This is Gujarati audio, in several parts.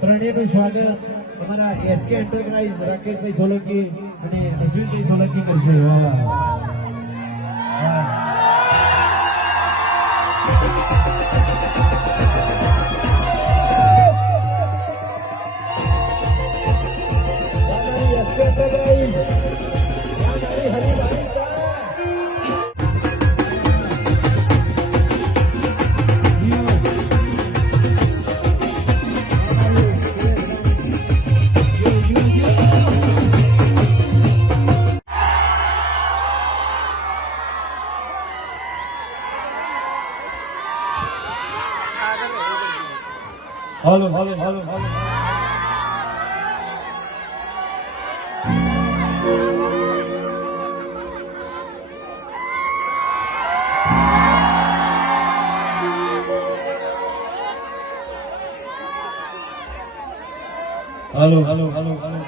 ત્રણેયનું સ્વાગત અમારા એસકે એન્ટરપ્રાઇઝ રાકેશભાઈ સોલંકી અને અશ્વિનભાઈ સોલંકી કરશે. હાલો હાલો હાલો હાલો હાલો હાલો હાલો હાલો.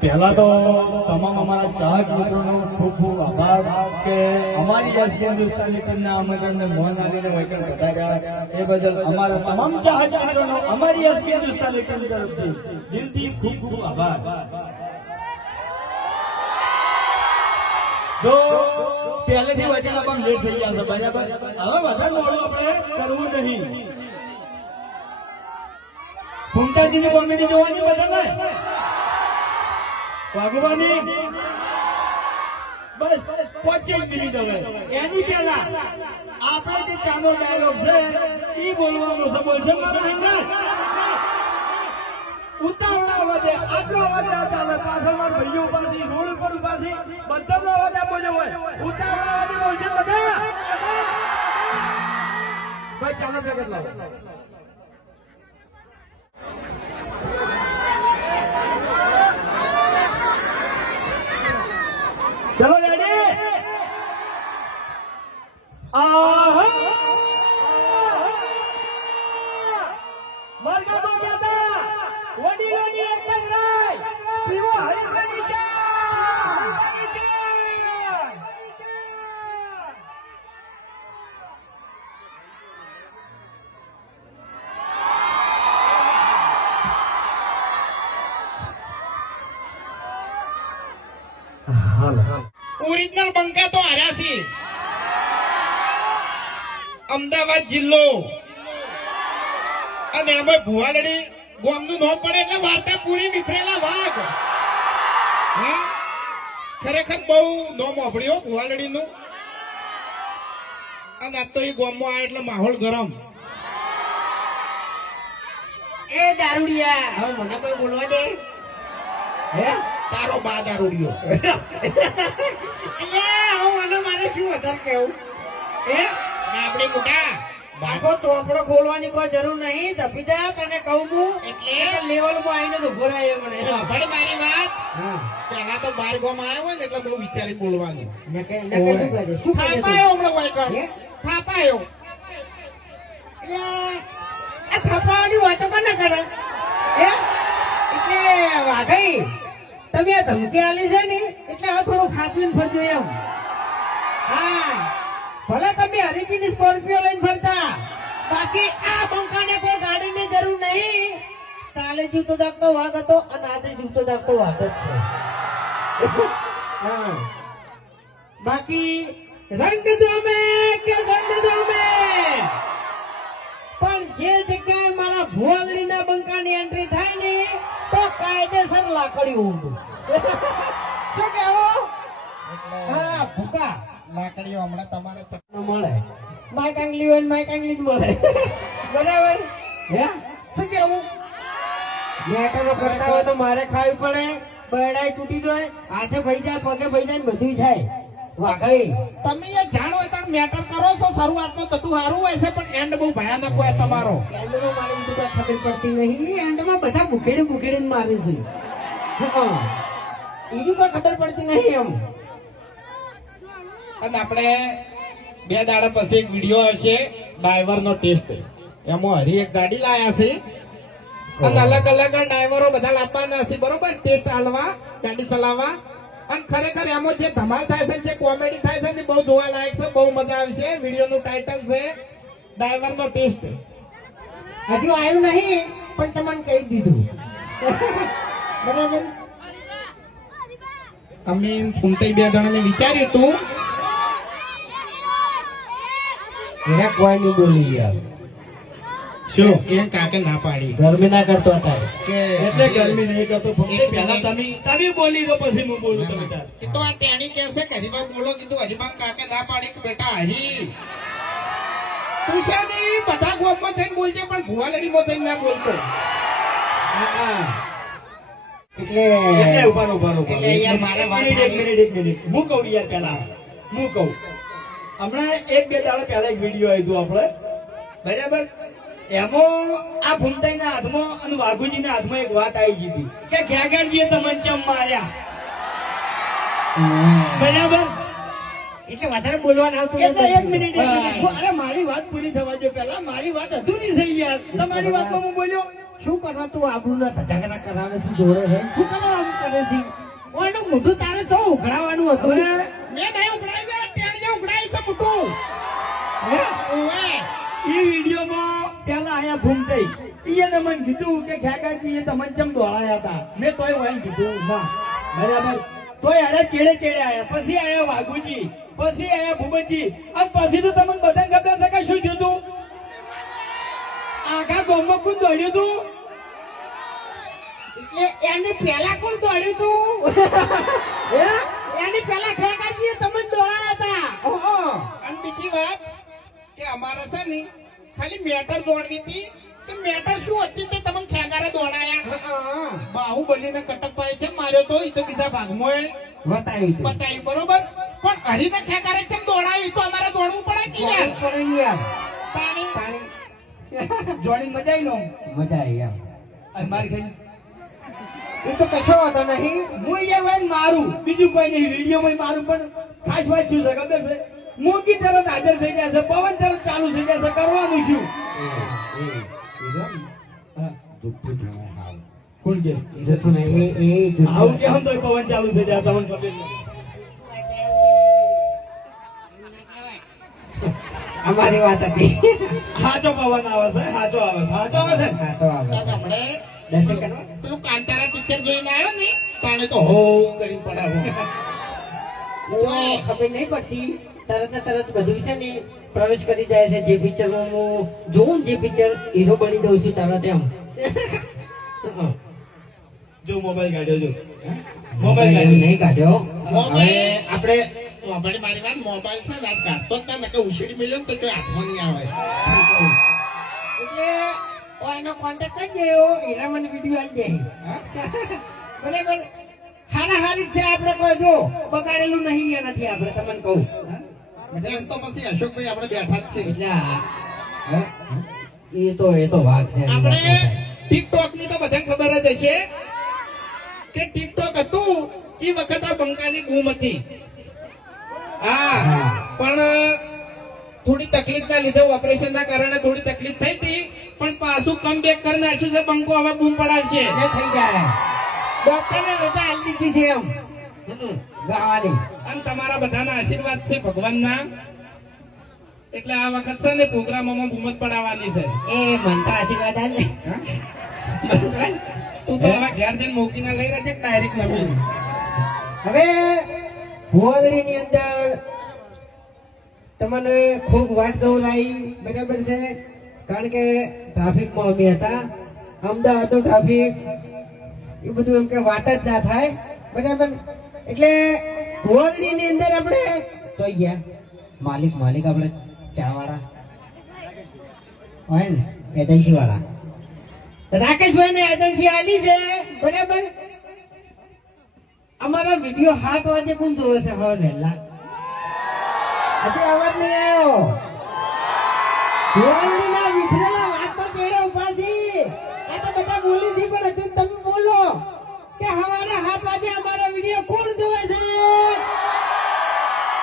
પહેલા તો તમામ અમારા ચાહક મિત્રોનો ખૂબ ખૂબ આભાર કે અમારી એસપી હિન્દુસ્તાની ટીમના આમંત્રણને મોહન આલીને વૈકણ પધાર્યા એ બદલ અમારા તમામ ચાહક મિત્રોનો અમારી એસપી હિન્દુસ્તાની ટીમ તરફથી દિલથી ખૂબ ખૂબ આભાર. તો પહેલેથી વચન આપવા લેટ થઈ ગયા છે બરાબર. હવે વધારે મોડું આપણે કરવું નહીં. ફૂમતાજીની કોમેડી જોવાની બધાને ભગવાની બસ 25 મિનિટ. હવે એની પહેલા આપણે જે ચાનો ડાયલોગ છે એ બોલવાનો છે. બોલશે મારા હંગા ઉતાવળા અવાજે આટલો અવાજ ના ચાલે. પાછળ મારા ભાઈઓ પાસે રોડ ઉપર ઉભા બધાનો અવાજ આપવો જોઈએ. ઉતાવળા અવાજે બોલશે બધા. ભાઈ ચાલો પેકેટ લાવો. चलो रेडी मरगा बग्याता वडीलोनी एक જ રાય પીવો હરિભની ચા. ઓરિજિનલ બંકા તો હાર્યા છે. અમદાવાદ જિલ્લો અને એમાં ભુવાલડી ગોમનું નામ પડે એટલે વાર્તા પૂરી વિફરેલા વાઘ. હા ખરેખર બહુ નોમ વાપર્યો ભુવાલડીનું. અને આ તો એ ગોમમાં આવે એટલે માહોલ ગરમ. એ દારૂડિયા હવે મને કોઈ બોલવા દે હે તારો બા દારૂડિયો. અલ્યા હું આનો મારે શું વધારે કેવું હે આપણે મોટા બાકો ચોપડો ખોલવાની કોઈ જરૂર નહીં ધપીદા તને કહું હું એટલે લેવલ માં આવીને તો ઉભો રહ્યો મને ભલે મારી વાત. હા પેલા તો બાર ગોમ આવ્યો હોય ને એટલે બહુ વિચારી બોલવાનું. મેં કે શું કહે શું કહે થાપાયો હમણાં વાયકણ. હે? થાપાયો. અલ્યા આ થપાવાની વાતો કોને કરે હે એટલે વાઘઈ તમે આ ધમકી આલી છે ને એટલે આ થોડું ખાતવીને ફરજો એમ હા ભલે તમે હરીજીની સ્કોર્પિયો લઈને ફરતા બાકી આ બંકાને કોઈ ગાડીની જરૂર નહીં કાલે જીવતો દાખતો વાઘ હતો અને આજે જીવતો દાખતો વાઘ જ છે હા બાકી રંગ જોમે કે ગંગ જોમે પણ જે જગ્યાએ મારા ભુવાલડીના બંકાની એન્ટ્રી થાય ને તો કાયદેસર લાકડી ઊંધું શું કેવું હા ભૂકા લાકડીઓ હમણાં તમારે મળે માઇક આંગલી હોય માઇક આંગલી જ મળે બરાબર હે શું કેવું મેટરો કરતા હોય તો મારે ખાવી પડે બરડાઈ તૂટી જાય હાથે ભઈ જાય પગે ભઈ જાય ને બધું થાય વાઘઈ તમે એ જાણો એ તમે મેટર કરો છો શરૂઆતમાં બધું સારું હોય છે પણ એન્ડ બહુ ભયાનક હોય તમારો. એન્ડમાં મારે બીજું કઈ ખબર પડતી નહીં એન્ડમાં બધા મુખેડી મારે છે હા બીજું કઈ ખબર પડતી નહીં એમ અને આપણે 2 દાડા પછી એક વિડીયો આવશે ડ્રાઈવરનો ટેસ્ટ. એમાં હરી એક ગાડી લાયા છે અને અલગ અલગ ડ્રાઈવરો બધા લાવવાના છે બરોબર ટેસ્ટ આલવા ગાડી ચલાવવા. અને ખરેખર એમાં જે ધમાલ થાય છે જે કોમેડી થાય છે ને બહુ જોવા લાયક છે બહુ મજા આવશે. વિડીયોનું ટાઇટલ છે ડ્રાઈવરનો ટેસ્ટ. હજુ આવ્યું નહીં પણ તમને કહી દીધું બરાબર અમે ફૂમતાઈ 2 જણાને વિચાર્યું હતું એને કોઈ નહીં બોલી ગયા શું એમ કાકે ના પાડી ગરમી ના કરતો અત્યારે કે એટલે ગરમી નહીં કરતો ફક્ત એક પહેલા મિનિટ. તમે બોલી દો પછી હું બોલું તમે તાર. એ તો આ ટેણી કહેશે કે હરીભાઈ બોલો કીધું હરીભાઈ કાકે ના પાડી કે બેટા હરી તું છે નહીં બધા ગોમમાં થઈને બોલજે પણ ભુવાલડીમાં થઈને ના બોલતો. એટલે એટલે ઉભા એટલે યાર મારે વાત એક મિનિટ હું કહું યાર પહેલા હું કહું હમણાં 1-2 દાડા પહેલા એક વિડીયો આવ્યો હતો આપણે બરાબર એમાં આ ફૂમતાઈના હાથમાં અને વાઘુજીના હાથમાં એક વાત આવી ગઈ હતી કે ખેગાડજીએ તમને ચમ માર્યા બરાબર એટલે વધારે બોલવા ના આવતું એટલે એક મિનિટ અરે મારી વાત પૂરી થવા દો પહેલા મારી વાત અધૂરી થઈ યાર તમારી વાતમાં હું બોલ્યો શું કરવા તું આબરૂ ના ધજાગરા કરાવે છે જોડે છે શું કરવા આમ કરે છે ઓનું મોઢું તારે તો ઉઘરાવાનું હતું હવે મેં નહીં ઉઘડાવી ટેણી ઉઘડાવી છે મોટું. હે? ઓવે એ વિડીયોમાં પેલા આયા ફૂમતાઈ એને મને કીધું કે ખેગાડજી તમને ચમ દોડાયા હતા મેં તોય વાઈ કીધું ના બરાબર તોય અરે ચેડે આયા પછી આયા વાઘુજી પછી આયા ભૂપતજી અને પછી તો તમને બધાને ખબર છે કે શું થયું હતું આખા ગામમાં કોણ દોડ્યું હતું એટલે એની પહેલા કોણ દોડ્યું તું હે? એની પહેલા ખેગાજીએ તમને દોડાયા હતા ઓહો. અને બીજી વાત કે અમારે છે ને ખાલી મેટર દોડવી હતી કે મેટર શું હતી તે તમને ખેગારે દોડાયા. હા. બાહુબલીને કટકભાઈ કેમ માર્યો તો એ તો બીજા ભાગમાં બતાવી છે બતાવ્યું બરોબર પણ હરીને ખેગારે કેમ દોડાયું એ તો અમારે દોડવું પડે કે યાર. પણ યાર તાણી પાણી જોડી મજા આવી નો મજા આવી યાર અને મારી ખાઈ એ તો કશો વાંધો નહીં હું અહીંયા વાઈને મારું બીજું કોઈ નહીં વિડીયોમાં મારું પણ ખાસ વાત શું છે ખબર છે મોગી તરત હાજર થઈ ગયા છે પવન તરત ચાલુ થઈ ગયા છે કરવાનું શું હા. કોણ કે જતું નહીં એ આવું કેમ તો પવન ચાલુ થઈ જાય તમને ખબર નથી. અમારી વાત હતી હાચો પવન આવે છે હાચો આવે છે હાચો આવે છે હા તો આવે હમણે દર્શન કરવા પેલું કાંતારા પિક્ચર જોઈને આવ્યો ને તાણે તો હો કરી પડાવો. તો ખબર નહીં પડતી તરત ને તરત બધું છે ને પ્રવેશ કરી જાય છે જે પિક્ચરમાં હું જોઉં ને જે પિક્ચર હીરો બની દઉં છું તરત એમ જો મોબાઈલ કાઢ્યો જો મોબાઈલ મોબાઈલ નહીં કાઢ્યો. મોબાઈલ- હવે આપણે મોબાઈલ મારી વાત મોબાઈલ છે ને આજ કાઢતો જ ના કે ઉછળી મેલ્યો ને તો કોઈ હાથમાં નહીં આવે એટલે એનો કોન્ટેક્ટ કરી દેવો એના મને વિડીયો આવી જાય બરાબર. હારા હારી જ છે આપણે કોઈ જો બગાડેલું નહીં એનાથી આપણે તમને કહું. એમ તો પછી અશોકભાઈ આપણે બેઠા જ છે એટલે એ તો વાત છે. આપણે ટિકટોક ની તો બધાને ખબર જ હશે કે ટિકટોક હતું એ વખત આ બંકાની બૂમ હતી. હા પણ થોડી તકલીફ ના લીધે ઓપરેશન ના કારણે થોડી તકલીફ થઈ હતી પણ પાછું કમ બેક કરી નાખ્યું છે. બંકો હવે બૂમ પડાવશે. એટલે થઈ જાય. ડોક્ટરને રજા આલી દીધી છે એમ ગાવાની. અને તમારા બધાના આશીર્વાદ છે ભગવાનના એટલે આ વખત છે ને પ્રોગ્રામોમાં બૂમ જ પડાવવાની છે. એ મનતા આશીર્વાદ આલે. તું તો હવે ઘેર જઈને મૂકીને લઈ રહેજે ડાયરેક્ટ નવી. હવે ભુવાગડીની અંદર તમને ખૂબ વાત ગૌરાઈ બરાબર છે કારણ કે ટ્રાફિકમાં અમે હતા. અમદાવાદનો ટ્રાફિક એ બધું એમ કે વાત જ ના થાય બરાબર. એટલે ભુવાગડીની અંદર આપણે જોઈ ગયા માલિક આપણે ચા વાળા હોય ને એજન્સી વાળા રાકેશભાઈ ને એજન્સી આલી છે બરાબર. અમારા વિડીયો 7 વાગે કોણ જોવે છે હવે વહેલા હજી અવાજ નહીં આવ્યો. ભુવાગડીના વિફરેલા વાત તો કેળે ઉપાડી આ તો બધા બોલી હતી પણ હજુ તમે બોલો કે હવારે 7 વાગે અમારા વિડીયો કોણ જોવે છે.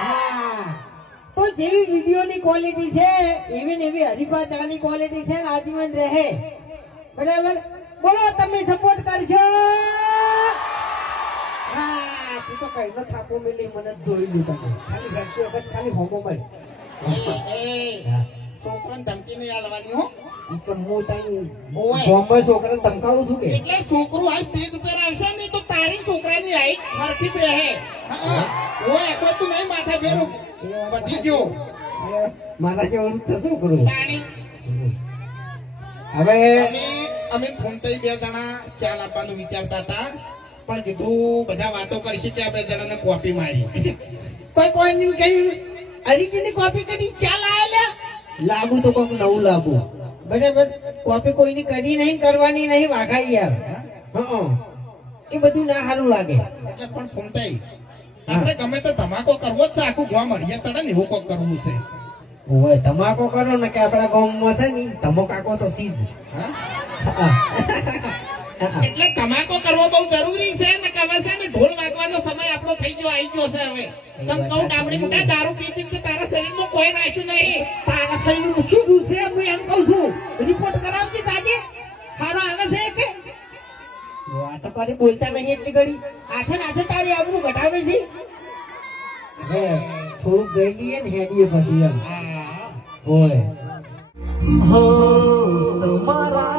હા તો જેવી વિડીયોની ક્વોલિટી છે એવી ને એવી હરીફા ચાની ક્વોલિટી છે ને આજીવન રહે બરાબર. બોલો તમે સપોર્ટ કરશો. હા તું તો કઈ ન થાકો મેલી મને જોઈ લું તમે ખાલી ઘરતી વખત ખાલી હોમો મળ છોકરાને ધમકી નહીં આલવાની હો. પણ હું તારી ઓય. બોમ્બે છોકરાને ધમકાવું છું કે એટલે છોકરું આ સ્ટેજ ઉપર આવશે ને તો તારી છોકરાની હાઈટ સરખી જ રહે. હા. ઓય કોઈ તું નહીં માથે ફેરું બધી ગયો મારા જેવું થતું કરું. તાણી હવે અમે ફોન થઈ 2 જણા ચાલ આપવાનું વિચારતા હતા પણ કીધું બધા વાતો કરશે કે આ 2 જણાને કોપી મારી. કોઈની કઈ અરીજીની કોપી કરી ચાલ આયેલા લાગુ તો કોક નવું લાગુ બરાબર. કોપી કોઈની કરી નહીં કરવાની નહીં વાઘાઈ યાર. હા એ બધું ના સારું લાગે. એટલે પણ ફોન થઈ આપણે ગમે તો ધમાકો કરવો જ છે. આખું ગામ હરિયા તળે ને એવું કોક કરવું છે. ઓય તમાકો કરો ને કે આપણા ગામમાં છે ને ધમકાકો તો સીધ. એટલે ધમાકો કરવો બહુ જરૂરી છે ને કે હવે છે ને ઢોલ વાગવાનો સમય આપણો થઈ ગયો આવી ગયો છે. હવે તમ કહું ડાબડી મોટા દારૂ પી પીને તારા શરીરમાં કોઈ નાખ્યું નહીં. તારા શરીરનું શું દુઃખ છે હું એમ કહું છું. રિપોર્ટ કરાવજે તાજે સારો આવે છે કે વાતો કરી બોલતા નહીં એટલી ઘડી આથે તારી આબરૂ ઘટાવે છે. હવે થોડુંક ગઈ દઈએ ને હેડીએ પછી એમ ઓય હો તમારા